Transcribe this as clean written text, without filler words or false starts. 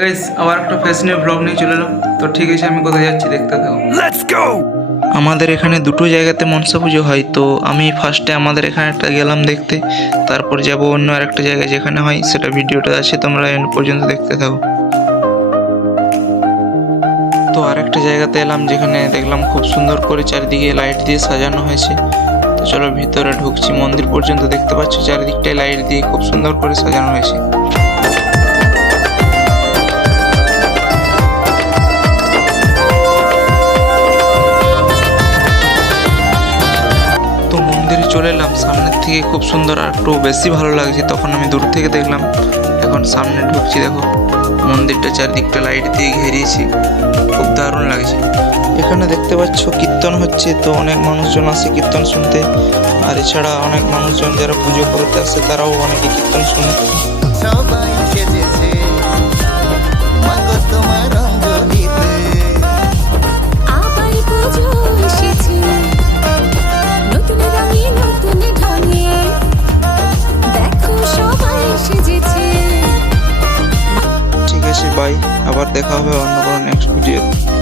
Guys আবার একটা ফ্যাশনের ব্লগ নিয়ে চলে এলাম। তো ঠিক আছে, আমি কোথায় যাচ্ছি দেখতে থাকো। Let's go! আমাদের এখানে দুটো জায়গাতে মনসা পুজো হয়, তো আমি ফার্স্টে আমাদের এখানে একটা গেলাম দেখতে, তারপর যাব অন্য আরেকটা জায়গায় যেখানে হয়, সেটা ভিডিওটা আছে, তোমরা এন্ড পর্যন্ত দেখতে থাকো। তো আরেকটা জায়গাতে এলাম যেখানে দেখলাম খুব সুন্দর করে চারিদিকে লাইট দিয়ে সাজানো হয়েছে। তো চলো ভিতরে ঢুকছি। মন্দির পর্যন্ত দেখতে পাচ্ছ চারিদিকটায় লাইট দিয়ে খুব সুন্দর করে সাজানো হয়েছে। তো মন্দিরে চলে এলাম, সামনের থেকে খুব সুন্দর, আর একটু বেশি ভালো লাগছে তখন আমি দূর থেকে দেখলাম। এখন সামনে ঢুকছি, দেখো মন্দিরটা চারদিকটা লাইট দিয়ে ঘেরিয়েছি, খুব দারুণ লাগছে। এখানে দেখতে পাচ্ছ কীর্তন হচ্ছে, তো অনেক মানুষজন আসে কীর্তন শুনতে, আর এছাড়া অনেক মানুষজন যারা পুজো করতে আসে তারাও অনেকে কীর্তন শুনে। সবাই সেজেছে মাগো তোমার অঞ্জলিতে। আবার পুজো এসেছে নতুন রঙে নতুন ঢঙে, দেখো সবাই সেজেছে। ঠিক আছে, বাই, আবার দেখা হবে অন্য কোনো নেক্সট ভিডিও।